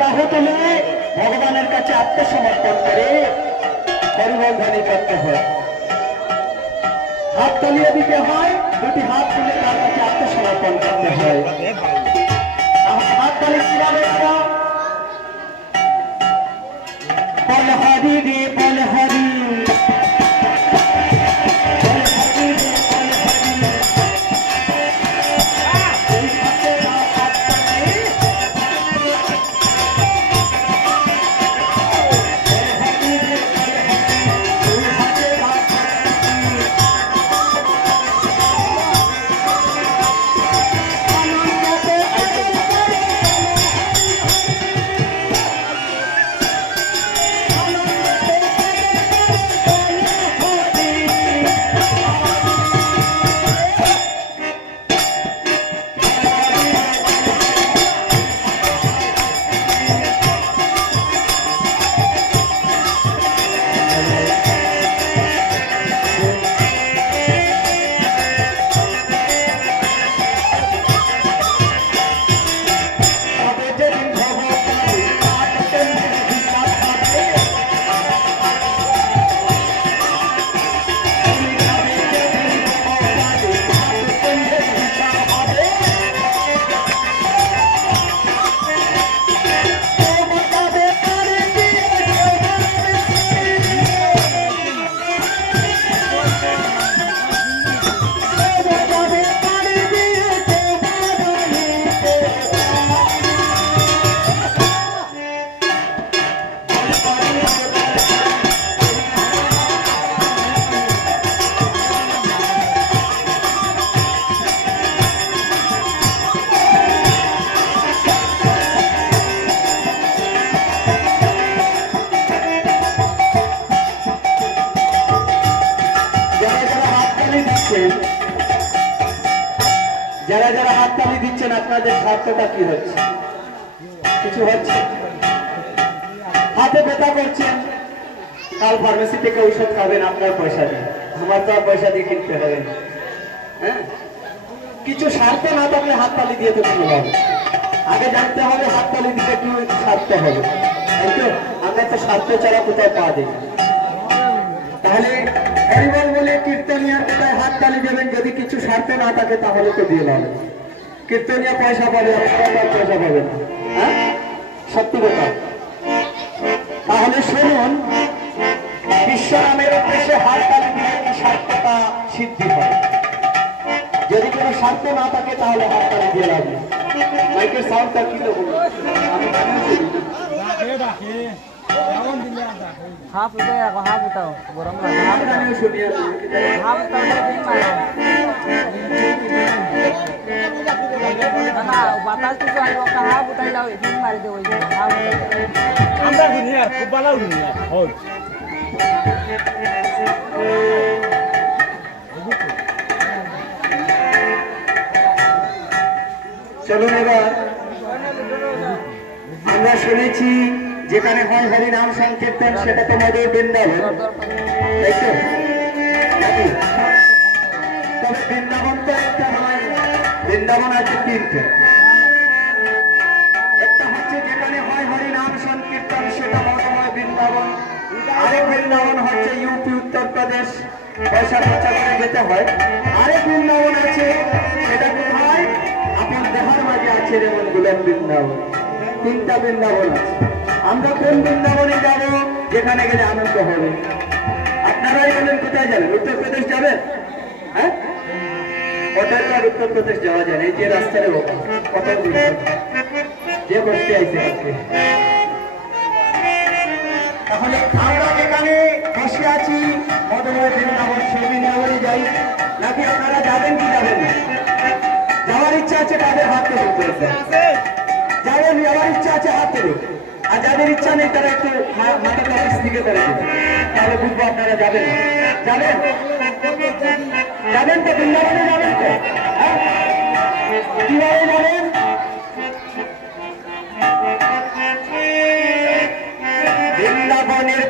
বাহু তুলে ভগবানের কাছে আত্মসমর্পণ করে হরিবল ধ্বনি করতে হয়। হাত তলিয়ে দিতে হয়, দুটি হাত তুলে তার কাছে আত্মসমর্পণ করতে হয়। হাত তালি হরি রে বল হরি হাততালি যারা যারা হাততালি দিচ্ছেন, আপনাদের স্বার্থটা কি হচ্ছে? কিছু হচ্ছে? হাতে ব্যথা করছেন, কাল ফার্মেসি থেকে ঔষধ খাবেন, আপনার পয়সা দিয়ে আমার তো আর পয়সা দিয়ে কিনতে হবে। হ্যাঁ? কিছু স্বার্থ না থাকলে হাততালি দিয়ে তো শুরু হবে আগে জানতে হবে, হাততালি দিতে কি স্বার্থ হবে। আমরা তো স্বার্থ ছাড়া কোথাও পাওয়া যায় তাহলে কীর্তনিয়ার কোথায় হাত তালি দেবেন, যদি কিছু স্বার্থ না থাকে তাহলে তো দিয়ে হবে কীর্তনিয়া পয়সা পাবে, আপনারা পয়সা পাবেন না। হ্যাঁ? কথা। তাহলে শুনুন, বিশ্বনামের উদ্দেশ্যে হাত তালি দিলে কি স্বার্থতা সিদ্ধি হয়? যদি কোনো স্বার্থ না থাকে তাহলে হাত তালি দিয়ে লাগবে মাইকের সাউন্ডটা কি দেবো। হাফ উঠে আকৌ হাফ উঠাও লাগে হাফ উঠাও বাতাস কিছু হাফ উঠাই যাওঁ ফিল্ম মাৰি দিওঁ হাফ আমরা দুনিয়া খুব ভালো দুনিয়া হয় চলুন এবার। আমরা শুনেছি যেখানে হয় হরি নাম সংকীর্তন সেটা তোমাদের বৃন্দাবন তবে বৃন্দাবন তো একটা বৃন্দাবন আছে তিনটে একটা হচ্ছে যেখানে হয় হরি নাম সংকীর্তন, সেটা বৃন্দাবন। আরেক বৃন্দাবন হচ্ছে ইউপি উত্তরপ্রদেশ পয়সা খরচা করে যেতে হয়। আরেক বৃন্দাবন আছে, সেটা কোথায়? আপনার দেহার মাঝে আছে যেমন গুলাম বৃন্দাবন। তিনটা বৃন্দাবন আছে। আমরা কোন বৃন্দাবনে যাব? যেখানে গেলে আনন্দ হবে। আপনারাই বলেন, কোথায় যাবেন? উত্তরপ্রদেশ যাবেন? হ্যাঁ? ওটাই আর উত্তরপ্রদেশ যাওয়া যায় এই যে রাস্তায় কত যে বসতে আইছে আজকে। তাহলে আমরা যেখানে বসে আছি মধুময় বৃন্দাবন, সেই বৃন্দাবনে যাই। নাকি আপনারা যাবেন কি যাবেন যাওয়ার ইচ্ছা আছে, তাদের হাত তুলুন যাবেন, যাওয়ার ইচ্ছা আছে, হাত তুলুন আর যাদের ইচ্ছা নেই তারা একটু মাথা তারা স্নিকে তারা তাহলে বুঝব আপনারা যাবেন। যাবেন? যাবেন তো, বৃন্দাবনে যাবেন তো? হ্যাঁ? যাবেন? বৃন্দাবনের